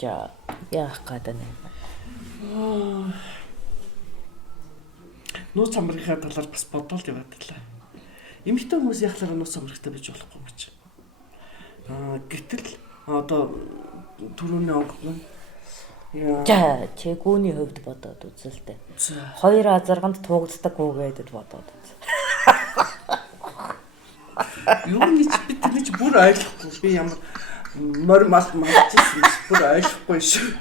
За яах гээд байна. Нууц амрахын талаар бас бодоод яваад байлаа. Эмэгтэй хүмүүс яхахлаар нууц амрахтай байж болохгүй гэж. Гэтэл одоо түрүүний онгон За чи гүүний хувьд бодоод үзэлтэй. Хоёр азарганд туугддаг гүү гэдэг бодоод үз. юу нэг би тэрний бүр ойлгохгүй. Би ямар мөр малчсан бүр ойлгохгүй шүү.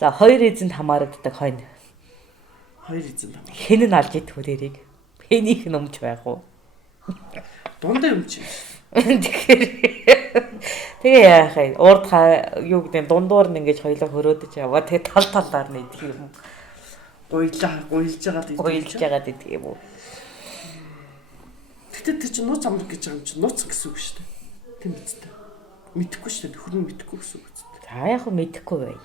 За хоёр эзэнд хамаардаг хойно. Хоёр эзэн хамаа. Хэн нь алж идэх үрэрийг? Хэнийх нь өмч байх уу? Дундаа юм чи. Тэгээ яах вэ? Урд юу гэдэг дундуур нь ингэж хоёлоо хөрөөдөж яваа. Тэгээ тал талаар нь идэх юм. Гойлж байгаад идэх юм уу? Тэгтээ тэр чинь нууц амрах гэж байгаа юм чинь нууц гэсэн үг шүү дээ. Тийм биз дээ. Мэдхгүй шүү дээ. Нөхөр нь мэдхгүй гэсэн үг үст. За яг хөө мэдэхгүй бай.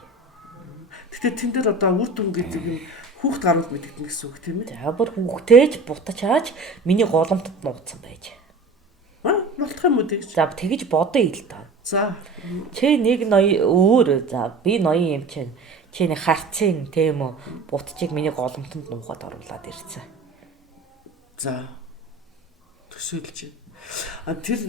Тэгтээ тэн дээр одоо үр дүн гэдэг юм хүүхд гарууд мэдэгдэн гэсэн үг тийм ээ. За бүр хүүхдээж бутачааж миний голомтод нууцсан байж. Болтох юм уу гэж. За тэгэж бодоё л та. За. Чи нэг ноён өөр за би ноён юм чинь. Чи нэг харцын тийм үү бутчиг миний голомтонд нуухад оруулаад ирсэн. За. Төсөөлж. Тэр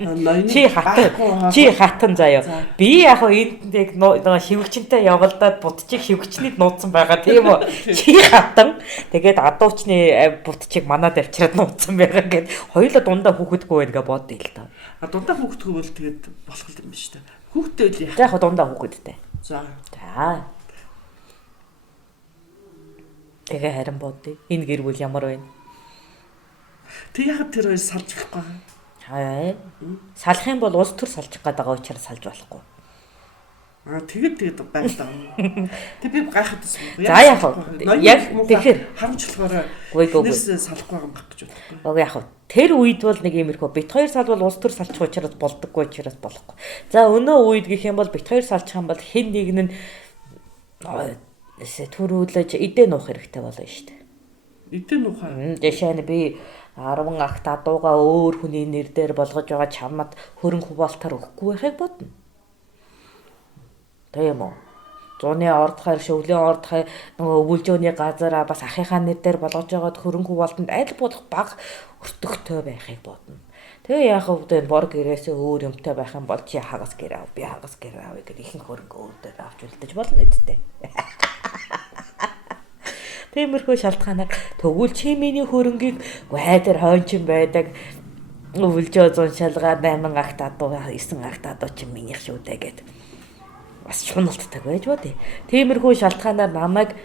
ноёны чи хатан заяа. Би яг энд яг нөгөө шивгчнтэй явалдаад бутчиг шивгчнийд нууцсан байгаа тийм үү. Чи хатан тэгээд адуучны бутчиг манад авчираад нууцсан байгаа гэд хоёулаа дундаа хүүхэдгүй байнгээ бодъё л та. Дундаа хүүхэдгүй бол тэгээд болох юм биш үү? Хүүхдтэй үл яах. За яг дундаа хүүхэдтэй. За. За. Тэгээ харин бодъё. Энэ гэр бүл ямар байна? Тэг яг тэр хоёр салж ихгүй. Хаа. Салах юм бол улс төр салж байгаа учраас салж болохгүй. Тэгээд байлаа. Тэг би гайхаад байсан. За яг тэгэхээр харамчлахаараа нэрс салахгүй байгаа юм баг гэж бодлоо. Яг тэр үед бол нэг иймэрхүү бит хоёр сал бол улс төр салчих учраас болдоггүй учраас болохгүй. За өнөө үед гэх юм бол бит хоёр салчих юм бол хэн нэг нь төрүүлж эдээ нуух хэрэгтэй болно шүү дээ. Эдээ нуухаа. Жишээ нь би 10 акт адууга өөр хүний нэр дээр болгож байгаа чамд хөрөн хуваалтаар өгөхгүй байхыг бодно. Тийм үү? Зуны ордохоор шөвлийн ордохоор нөгөө өвөлжөөний газараа бас ахийнхаа нэр дээр болгож байгаад хөрөн хуваалтанд аль болох бага өртөгтэй байхыг бодно. Тэгээ яг хөвдөө бор гэрээсээ өөр юмтай байх юм бол чи хагас гэр ав, би хагас гэр авъя гэх ихэнх хөрөнгө өөртөө авч үлдэж болно үсттэй. Тиймэрхүү шалтгаанаар тэгвэл чи миний хөрөнгийг гайдар хойчин байдаг өвөлжөө зун шалгаа 8 акт адуу 9 акт адуу чи минийх шүү дээ гэд бас шуналтдаг байж бодъё. Тиймэрхүү шалтгаанаар намайг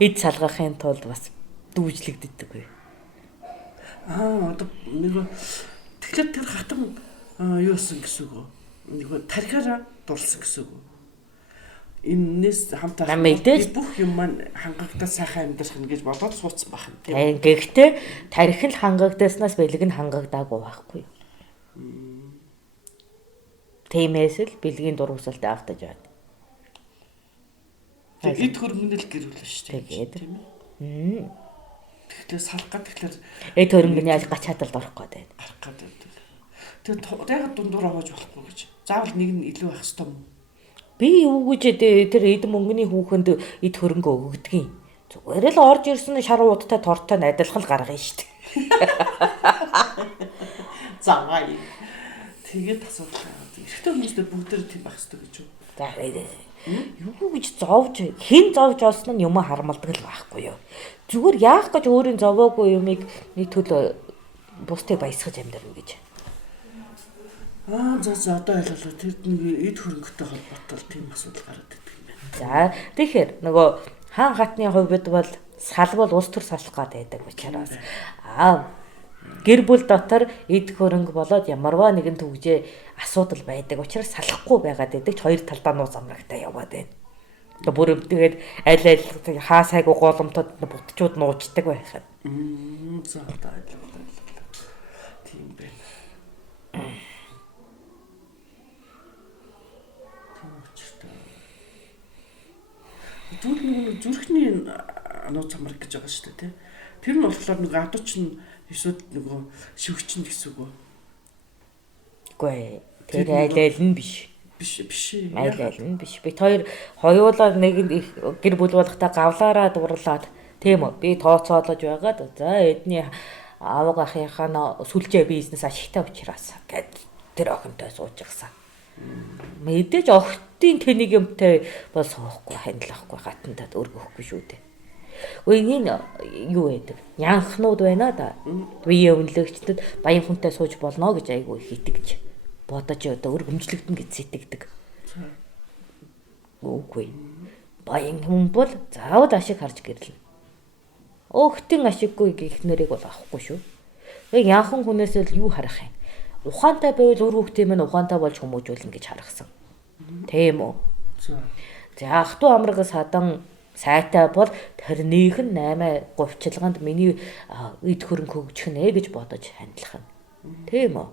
эд салгахын тулд бас дүүжлэгддэг бай. Одоо нэг тэгэхээр тэр хатан юусан гэсэн үг. Нэг тархиараа дурлсан гэсэн үг. Энэс хамтаа бүх юм маань хангагдаад сайхан амьдрах нь гэж бодоод суудсан байх юм тийм. Гэхдээ тархин л хангагдаснаас бэлэг нь хангагдаагүй байхгүй. Тиймээс л бэлгийн дурвсалтай автаж байна. Эд хөрөнгөнд л гэрүүлсэн шүү дээ. Тийм ээ. Тэгэхээр салах гад тэгэхээр эд хөрөнгөний яаж гачаад л орох гээд байна. Гарах гээд. Тэгээд яг дундуур аваж болохгүй гэж. Заавал нэг нь илүү байх ёстой юм. Би юу гэж тэр эд мөнгөний хүүхэнд эд хөрөнгө өгдөгин. Зүгээр л орж ирсэн шаруудтай тортой нь адилхан л гаргая шүү дээ. Заавал. Тэгээд асуудал. Эрэгтэй хүмүүстэй бүгд тийм байх ёстой гэж юу? За юу гэж зовж хэн зовж олсон нь юм харамлдаг л байхгүй юу. Зүгээр яах гэж өөрийн зовоогүй юмыг нэг төлөө бусдыг баясгаж амьдарна гэж. За одоо ойлголоо. Тэр нэг эд хөрөнгөтэй холбоотой тийм асуудал гараад идэг юм байна. За тэгэхээр нөгөө хаан хатны хувьд бол салбал улс төр салах гэдэг учраас гэр бүл дотор эд хөрөнгө болоод ямарваа нэгэн төгжээ асуудал байдаг учраас салахгүй байгаад байдаг ч хоёр талдаа нууц амрагтай яваад байна. Тэгээ бүр тэгээд аль хаа сайгүй голомтод бутчууд нуучдаг байхад. За одоо ойлголоо. Тийм байна. Зүгээр нэг зүрхний нууц амраг гэж байгаа шүү дээ. Тэр нь болохоор нэг адууч нь эсвэл нөгөө шивгч нь гэсэн үг. Үгүй. Тэр айл нь биш. Биш. Айл нь биш. Бид хоёр хоёулаа нэг гэр бүл болохтой гавлаараа дурлаад тийм үү. Би тооцоолож байгаад за эдний аав ахынхаа сүлжээ бизнес ашигтай учраас гэд тэр охинтой сууж гисэн. Мэдээж охтын тэнийг юмтай бол суухгүй хандлахгүй гатантад өргөхгүй шүү дээ. Үгүй энэ юу байдаг? Янхнууд байна да. Бие өмнөлөгчдөд баян хүнтэй сууж болно гэж айгүй их итгэж бодож одоо өргөмжлөгдөн гэж сэтгэдэг. Үгүй. Баян хүн бол заавал ашиг харж гэрлэнэ. Охтын ашиггүй гихнэрийг бол авахгүй шүү. Яг янхан хүнээс л юу харах юм? Ухаантай байвал өр хүүхдийн минь ухаантай болж хүмүүжүүлнэ гэж харгасан. Тийм үү? За ах トゥ амрагаас хадан сайтай бол тэрнийх нь 8 говьчилганд миний эд хөрөнгө хөгжих нэ гэж бодож хандлах нь. Тийм үү?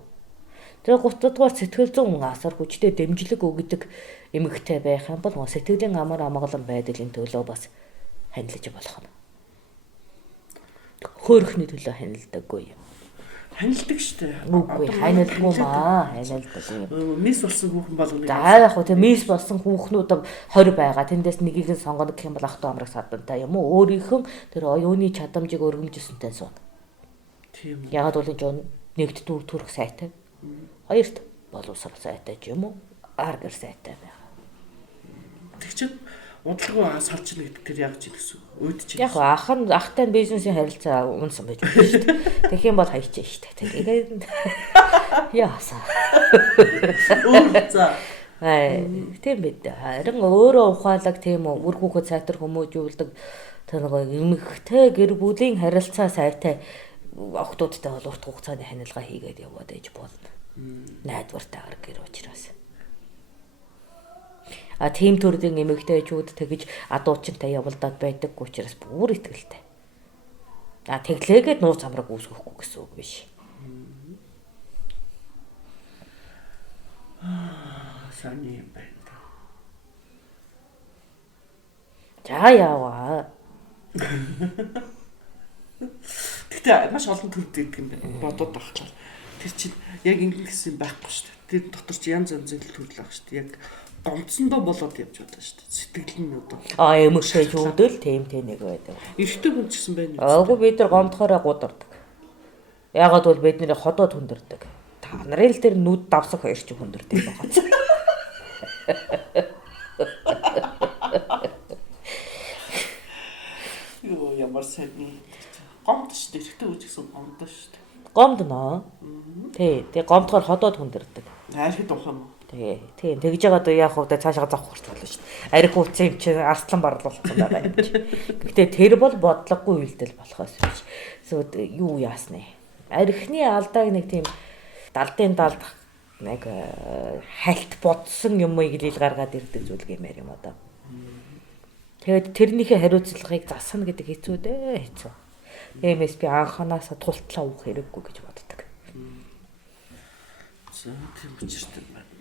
Тэгээ 30 дугаар сэтгэл зүйн асар хүчтэй дэмжлэг өгдөг эмэгтэй байх юм бол сэтгэлийн амар амгалан байдлын төлөө бас хандлаж болох нь. Хөөрхний төлөө ханилдаггүй юм. Ханилдаг штэ. Үгүй ханилдаггүй маа. Ханилдаггүй. Мис болсон хүүхэн болгоно. За яг хөө мис болсон хүүхнүүд 20 байгаа. Тэндээс нэгийг нь сонгоно гэх юм бол ах トゥ амрах садантай юм уу? Өөрийнх нь тэр оюуны чадамжийг өргөмжсөнтэй суун. Тийм. Ягаад бол энэ нэгт төрөх сайтай. Хоёрт боловсрол сайтай ч юм уу? Аргэр сайтай байгаа. Тэгчээд удалгүй салж нэг тэр яг ч гэсэн өөдөж. Яг ахтай бизнесийн харилцаа унсан байж болно шүү дээ. Тэгэх юм бол хайчаа шүү дээ. Тэгээд яасан. За. Тийм бид. Харин өөрөө ухаалаг тийм үү үр хүүхэд сайтар хүмүүжүүлдэг тэр нэг эмэгтэй гэр бүлийн харилцаа сайтай охтуудтай бол урт хугацааны ханилгаа хийгээд яваад ээж болно. Найдвартайгаар гэр учраас. Тийм төрлийн эмэгтэйчүүд тэгж адуучинтай явалдаад байдаг учраас бүр ихтгэлтэй. Тэглээгээд нууц амраг үүсгэхгүй гэсэн үг биш. Сани юм байна. За яваа. Гэтэ маш олон төрдөг юм байна. Бодоод авахлаа. Тэр чинь яг ингэсэн байхгүй шүү дээ. Тэр дотор чи янз янзын төрөл баг шүү дээ. Яг гомцсондоо болоод явж байна шүү дээ. Сэтгэл нь одоо. Эмэгтэй чүүдэл тийм нэг байдаг. Эрэгтэй хүн ч гэсэн байна. Аагүй бид нар гомдохороо гудардаг. Яагаад бол бид нэр ходоод хүндэрдэг. Та нарын л тэр нүд давсах хоёр ч хүндэрдэг байгаа. Юу ямар сайн. Гомд шүү дээ. Эрэгтэй хүн ч гэсэн гомдоо шүү дээ. Гомдно. Тэг гомдохоор ходоод хүндэрдэг. Архид ухаан уу? Тийм тэгж яагаад яах вэ цаашаа завх хүрч болно шүү дээ. Арх үтсэн юм чинь арслан барлуулсан байгаа юм чи. Гэхдээ тэр бол бодлогогүй үйлдэл болохоос биш. Юу яасны. Архины алдааг нэг тийм далдын далд нэг хальт бодсон юмыг ил гаргаад ирдэг зүйл гэмээр юм одоо. Тэгээд тэрнийхээ хариуцлагыг засна гэдэг хэцүү дээ хэцүү. Тиймээс би анханасаа тултлаа уух хэрэггүй гэж боддог. За тийм учиртай байна.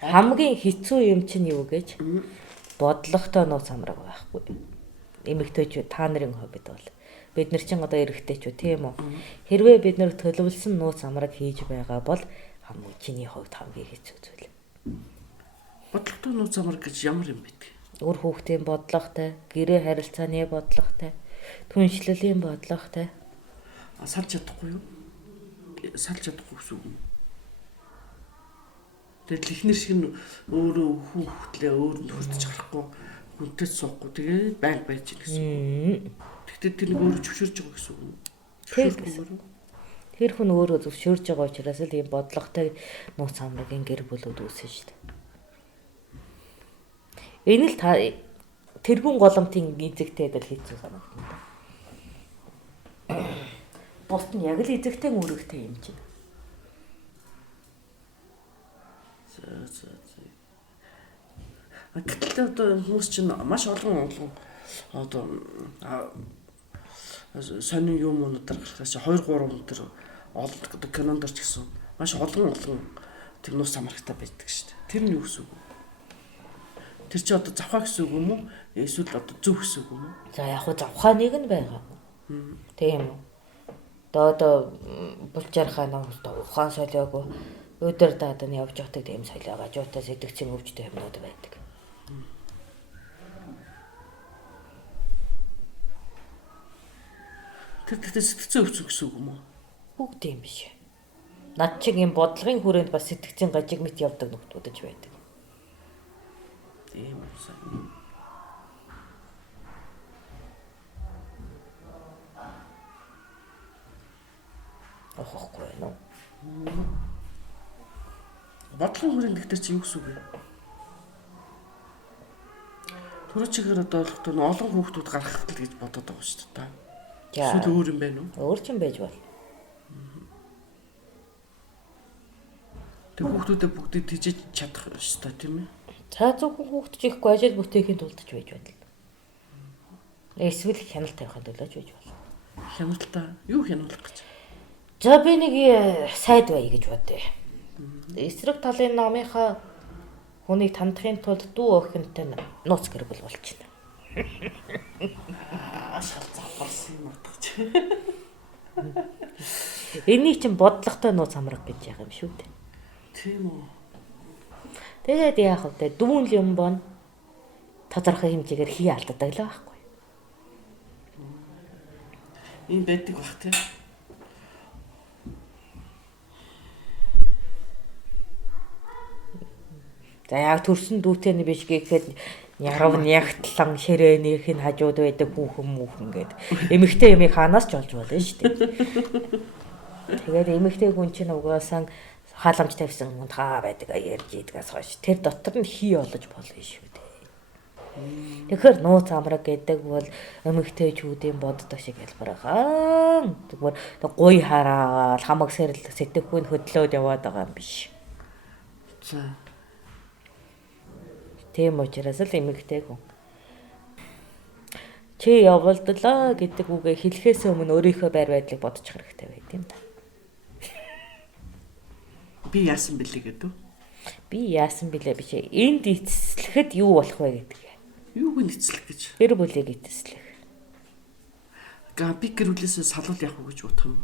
Хамгийн хэцүү юм чинь юу гэж бодлоготой нууц амраг байхгүй. Эмэгтэйчүүд та нарын хоббид бол бид нар чинь одоо эрэгтэйчүүд тийм үү. Хэрвээ бид нар төлөвлөсөн нууц амраг хийж байгаа бол хамгийн чиний хувьд хамгийн хэцүү зүйл. Бодлоготой нууц амраг гэж ямар юм бэ? Үр хүүхдийн бодлоготой, гэрээ харилцааны бодлоготой, түншлэлийн бодлоготой. Салж чадахгүй юу? Салж чадахгүй гэсэн үг юм. Тэгэл ихнэр шиг нь өөрөө хүүхдлээ өөрөнд хөртөж харахгүй хүнтэй суухгүй тэгээд байг байж гин гэсэн. Тэгтээ тэр нэг өөрөө зөвшөөрж байгаа гэсэн үг юм. Тэр хүн өөрөө зөвшөөрж байгаа учраас л ийм бодлоготой нууц амрагийн гэр бүлүүд үүсэн шүү дээ. Энэ л тэргүүн голомтын эзэгтэй дэл хийцүү санагдана. Бусд нь яг л эзэгтэй үүрэгтэй юм чинь. Гэтэл одоо хүмүүс чинь маш олон одоо сонин юм өнөдөр гарахаас 2 3 өнөдөр олон кинонд ч гэсэн маш олон тэр нус амрагтай байдаг шүү дээ. Тэр нь юу гэсэн үг вэ? Тэр чи одоо завхаа гэсэн үг юм уу? Эсвэл одоо зөв гэсэн үг юм уу? За яг хөө завхаа нэг нь байгаа. Тийм үү. Одоо булчаархаа нэг ухаан солиогүй өдөр даадан явж явдаг тийм солиогоо жуутай сэтгцэн өвчтэй юмнууд байдаг. Тэр тэгтээ сэтгцэн өвчсөн гэсэн үг юм уу? Бүгд юм биш. Над чиг юм бодлогын хүрээнд бас сэтгцэн гажиг мэт явдаг нөхдүүдэж байдаг. Тийм үү. Охохгүй нөө. Бодлогын хүрээнд гэхдээ чи юу гэсэн үг вэ? Төрөчигээр одоо болохгүй олон хүүхдүүд гаргах гэж бодоод байгаа шүү дээ. Эсвэл өөр юм байна уу? Өөр ч юм байж бол. Тэг хүүхдүүдэд бүгдийг тижиж чадах шүү дээ, тийм ээ. За зөвхөн хүүхдч ихгүй ажил бүтээхийн тулд ч байж байна. Эсвэл хяналт тавихын төлөө ч байж болно. Хяналтаа юу хянуулах гэж? За би нэг сайд бай гэж бодъё. Эсрэг талын номынхаа хүнийг тандахын тулд дүү охинтой нууц гэрбэл болчихно. Шал заварсан юм атгач. Энийг чинь бодлоготой нууц амрах гэж яах юм шүү дээ. Тийм үү. Тэгээд яах вэ? Дүүн юм бон тодорхой хэмжээгээр хий алддаг л байхгүй. Ийм байдаг бах тийм. За яг төрсөн дүүтэй нь биш гэхэд ярав нягтлан ширээнийх нь хажууд байдаг хүүхэн хүүхэн гээд эмэгтэй юмыг хаанаас ч олж болно шүү дээ. Тэгээд эмэгтэй хүн чинь угаасаа халамж тавьсан хүнд хаа байдаг ярьж идэгээс хойш тэр дотор нь хий олж болно шүү дээ. Тэгэхээр нууц амраг гэдэг бол эмэгтэйчүүдийн боддог шиг хэлбэр хаан зүгээр гуй хараад хамаг сэрэл сэтгэхүйн хөдлөөд яваад байгаа юм биш. За. Тийм учраас л эмэгтэй хүн. Чи явуулдлаа гэдэг үгээ хэлэхээс өмнө өөрийнхөө байр байдлыг бодчих хэрэгтэй байт юм да. Би яасан бэлээ гэдэг үү? Би яасан бэлээ биш. Энд эцэслэхэд юу болох вэ гэдэг. Юуг нь эцэслэх гэж? Гэр бүлийг эцэслэх. Би гэр бүлээсээ салуул явах уу гэж бодох юм.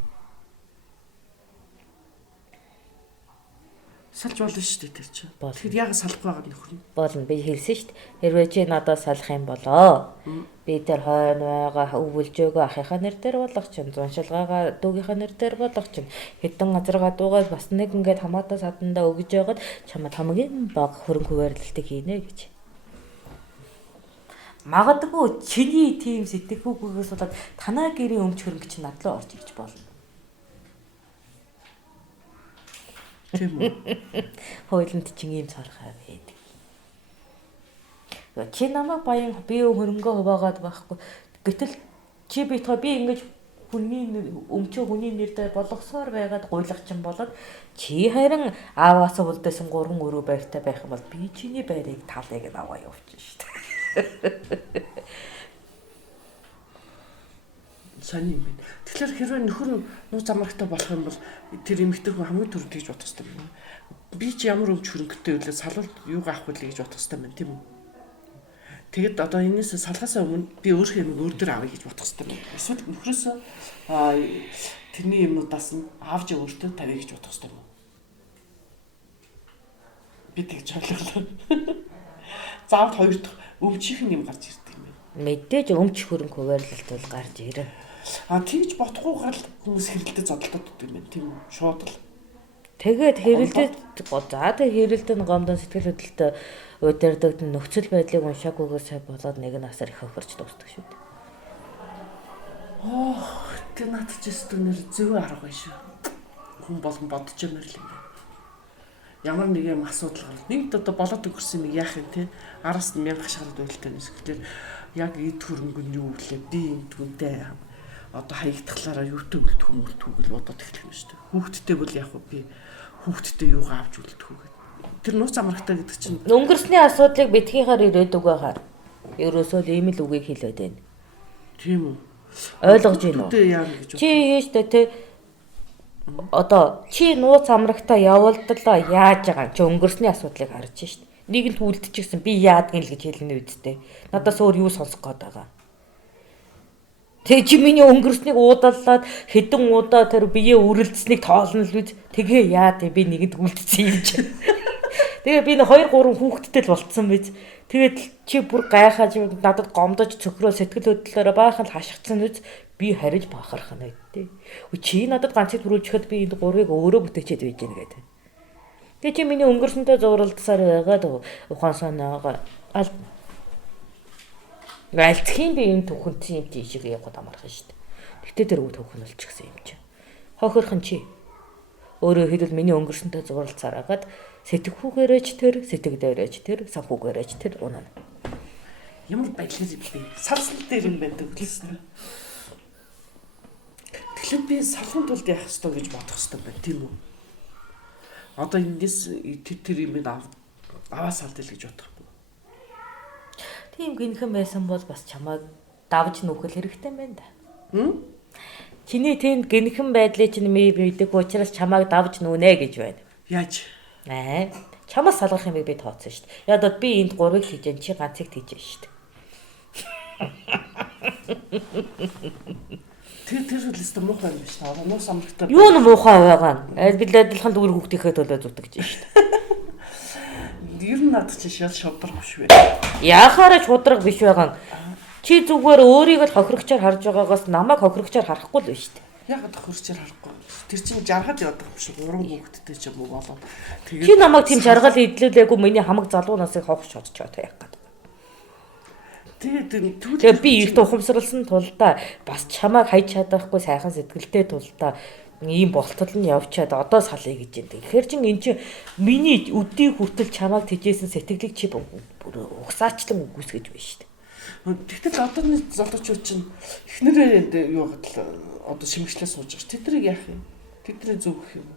Салж болно шүү дээ тэр чинь. Тэгэхээр яагаад салах байгаа нөхөр нь? Болно би хэлсэн шүү дээ. Хэрвээ чи надад салах юм болоо. Би тэр хойно байгаа өвөлжөөгөө ахыхаа нэр дээр болгох чинь, зуншилгаагаа дүүгийнхаа нэр дээр болгох чинь, хэдэн газаргаа дуугаад бас нэг ингээд хамаатаа садандаа өгж яагаад чамд хамгийн бага хөрөнгө хуваарлалтыг хийнэ гэж. Магадгүй чиний тийм сэтгэхүйгээс болоод танаа гэрийн өмч хөрөнгө чинь над руу орж ирж болно. Тийм үү? Хойлонд чинь ийм цархаа байдаг. Чи намайг баян бие хөрөнгөө хуваагаад байхгүй. Гэтэл чи би ингэж хүний өмчөө хүний нэрээр болгосоор байгаад гуйлагчин болоод чи харин ааваас үлдээсэн 3 өрөө байртай байх юм бол би чиний байрыг талыг нь аваа явуулчих шүү дээ. Сайн юм байна. Тэгэхээр хэрвээ нөхөр нь нууц амрагтай болох юм бол тэр эмэгтэй хүн хамгийн түрүүнд тэгж бодох хэрэгтэй юм. Би чи ямар өмч хөрөнгөтэй үлээ салвал юугаа авах вэ гэж бодох хэрэгтэй байна тийм үү? Тэгэд одоо энэс салхаасаа өмнө би өөрийнхөө юм өөр дөр авъя гэж бодох хэрэгтэй байна. Эсвэл нөхрөөс тэрний юмнуудаас нь авч өөртөө тавья гэж бодох хэрэгтэй юм. Би тэгж ойлголоо. Заавал хоёр дахь өмчийнх нь юм гарч ирдэг юм байна. Мэдээж өмч хөрөнгө хуваарлалт бол гарч ирээ. Тэгж бодохгүйгээр л хүмүүс хэрэлдэж зодтолдод гэдэг юм байна тийм үү? Шууд л. Тэгээд хэрэлдэд хэрэлдэн гомдон сэтгэл хөдлөлтөд удирдах нөхцөл байдлыг уншаагүйгээсээ болоод нэг насаар их хохирч дуустдаг шүү дээ. Тэр надад ч өстө нэр зөв арга байна шүү. Хүн болгон бодож юмэр л юм. Ямар нэг юм асуудал гарвал нэгд одоо болоод өгсөн юм яах юм те? Араас нь 1000 хашгираад байлтай юм. Тэгэхээр яг эд хөрөнгө нь юу гэлээ би энэ түнтэй одоо хаягдахлаараа юутай үлдэх юм гэл бодоод эхлэх юм шүү дээ. Хүүхдтэй бол яг би хүүхдтэй юугаа авч үлдэх үү гэдэг. Тэр нууц амрагтай гэдэг чинь өнгөрсний асуудлыг битгийхээр ирээдүг байгаа. Ерөөсөө л ийм л үгийг хэлээд байна. Тийм үү? Ойлгож байна уу? Чи ээжтэй те одоо чи нууц амрагтаа явуулдлаа яаж байгаа чи өнгөрсний асуудлыг харж шít. Нэг нь үлдчихсэн би яадгийг л гэж хэлнэ үсттэй. Надаас өөр юу сонсох гээд байгаа. Тэгээ чи миний өнгөрснийг уудаллаад хэдэн удаа тэр бие үрэлдсэнийг тоолно л үз. Тэгээ яа тий би нэгэд үлдсэн юм чи. Тэгээ би 2 3 хүүхэдтэй л болцсон биз. Тэгээд чи бүр гайхаж надад гомдож цөхрөө сэтгэл хөдлөлөөрөө баахан л хашгицсан үз. Би хариж бахарах нь тий. Чи надад ганцыг төрүүлчихэд би энэ 3-ыг өөрөө бүтээчээд байж гэнэ гэдэг. Тэгээ чи миний өнгөрсөндөө зуралдсаар байгаад ухаан санаагаа альцхийн би энэ түүхэнтэй юм тийшээ явахад амархан шүү дээ. Гэтэ тэр үг түүхэн болчихсон юм чи. Хохирхон чи. Өөрөө хэлбэл миний өнгөрсөнтэй зуралцаар агаад сэтгэхүүгээрэж тэр, сэтгэдээрэж тэр, санхүүгээрэж тэр унана. Ямар байдлаар би салсал дээр юм байдаг гэсэн. Тэгэхээр би салхын тулд яах ёстой гэж бодох ёстой байна тийм үү? Одоо эндээс тэр юм аваа салдэл гэж бодох. Тийм гинхэн байсан бол бас чамайг давж нөхөл хэрэгтэй юм байна да. Чиний тэнд гинхэн байдлыг чинь мэддэг учраас чамайг давж нүнэ гэж байна. Яаж? Чамаас салгах юм би тооцсон шүү дээ. Ядаад би энд 3-ыг хийжэн чи ганцыг хийжэн шүү дээ. Тэр үлээстэй муухай юм биш та. Одоо нуус амрагтай. Юу н муухай байгаа нь? Аль бил адилхан дүр хүүхдийнхээ төлөө зүтгэж шүү дээ. Ер нь надад чи шудраг биш вэ? Яахаараа шудраг биш байгаа. Чи зүгээр өөрийг л хохирогчоор харж байгаагаас намайг хохирогчоор харахгүй л биш дээ. Яг хохирогчоор харахгүй. Тэр чинь жаргал явдаг юм шиг 3 хүүхэдтэй ч юм уу болоо. Чи намайг тийм жаргал идлүүлээгүй миний хамаг залуу насыг хогч чадчихаа та яах гэдэг. Тэгээ би их ухамсарлсан тулдаа бас чамайг хайж чадахгүй сайхан сэтгэлтэй тулдаа ийм болтол нь явчаад одоо салъя гэж юм. Тэгэхээр чин эн чинь миний өдний хүртэл чамайг тэжээсэн сэтгэлийг чи угсаачлан үгүйсгэж байна шүү дээ. Тэгтэл одооны залуучууд чинь эхнэрээ юу гадал одоо шимэгчлээ сууж байгаа. Тэдрийг яах юм? Тэдрээ зөвөх юм.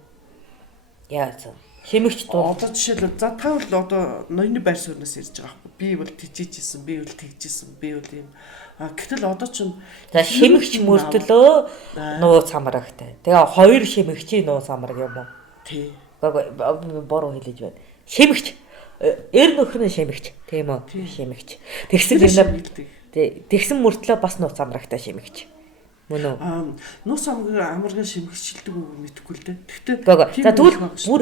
Яа зөв. Шимэгч дуу. Одоо жишээлбэл за та бол одоо ноёны байр суурнаас ирж байгаа байхгүй. Би бол тижижсэн, би бол тэгжсэн, би бол юм. Гэтэл одоо ч за шимэгч мөртлөө нууц хамрагтай. Тэгээ 2 шимэгчийн нууц хамраг юм уу? Тий. Бороо хэлэж байна. Шимэгч эр нөхрийн шимэгч тийм үү? Шимэгч. Тэгсэн мөртлөө бас нууц хамрагтай шимэгч. Мөн үү? Нууц хамрагын шимэгчилдэг үг мэдэхгүй л дээ. Тэгтээ за тэгвэл бүр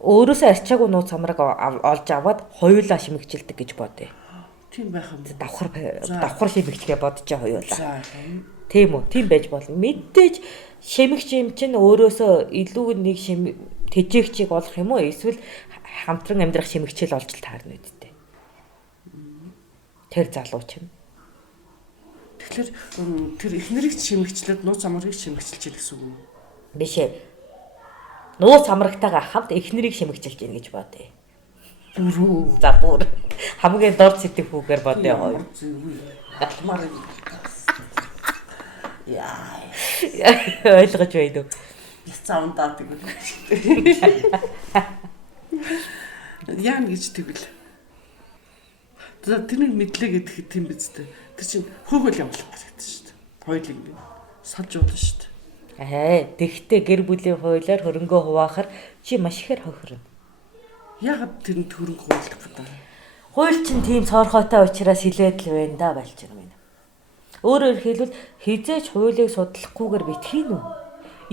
өөрөөсөө арчаагүй нууц хамраг олж аваад хоёулаа шимэгчилдэг гэж бодъё. Тийм байх юм. Давхар шимэгчгээ бодож хоёулаа. Тийм үү? Тийм байж болно. Мэдээж шимэгч юм чинь өөрөөсөө илүү нэг тэжээгчийг олох юм уу? Эсвэл хамтран амьдрах шимэгчэл олж таарна үсттэй. Тэр залуу чинь. Тэгэхээр тэр эхнэрийг шимэгчлээд нууц хамрагыг шимэгчилж ийл гэсэн үг юм. Биш ээ. Нууц хамрагтайгаа хамт эхнэрийг шимэгчилж ийн гэж бодъё. Бүрүү. За бүр хамгийн дор сэтгэх хүүгээр бодъё хоёр. Атмаар юм. Ойлгож байна уу? Яцаандаа тэгвэл. Яан гэж тэгвэл. За тэрийг мэдлээ гэдэг тийм биз дээ. Тэр чинь хөөгөл явуулах хэрэгтэй шүү дээ. Хоёулын юм. Салж болно шүү дээ. Тэгтээ гэр бүлийн хуулиар хөрөнгөө хуваахаар чи маш ихээр хохирно. Яагаад тэрэнд хөрөнгө хуваалцах гэдэг вэ? Хууль чинь тийм цоорхойтой учраас хилээд л байна да балчир минь. Өөрөөр хэлбэл хизээч хуулийг судлахгүйгээр битгий нү.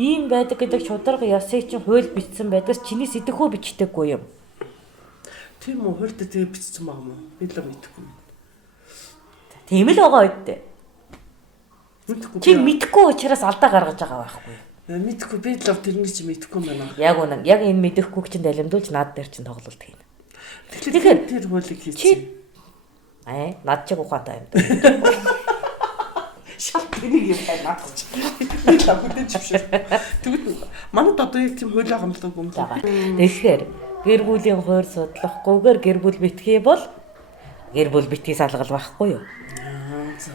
Ийм байдаг гэдэг шударга ясыг чинь хууль бичсэн байдгаас чиний сэтгэхүй бичдэггүй юм. Тийм үү, хуульд тэгээ бичсэн байгаа юм уу? Би л мэдэхгүй. Тийм л байгаа үедээ. Мэдэхгүй. Чи мэдэхгүй учраас алдаа гаргаж байгаа байхгүй. Мэдэхгүй, би л тэрний чи мэдэхгүй юм байна. Яг үнэн. Яг энэ мэдэхгүй чинь далимдуулж наад дээр чинь тоглолт хийнэ. Тэгэхээр тэр хуулийг хийчихсэн. Над чиг ухаантай юм. Шал тэнийг юм байна наад чи. Би л хөдөө чившээ. Тэгвэл манад одоо яг тийм хууль хангалттай юм байна. Тэгэхээр гэр бүлийн хууль судлахгүйгээр гэр бүл битгий бол гэр бүл битгий салгал байхгүй юу? За.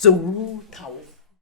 Зөв тав.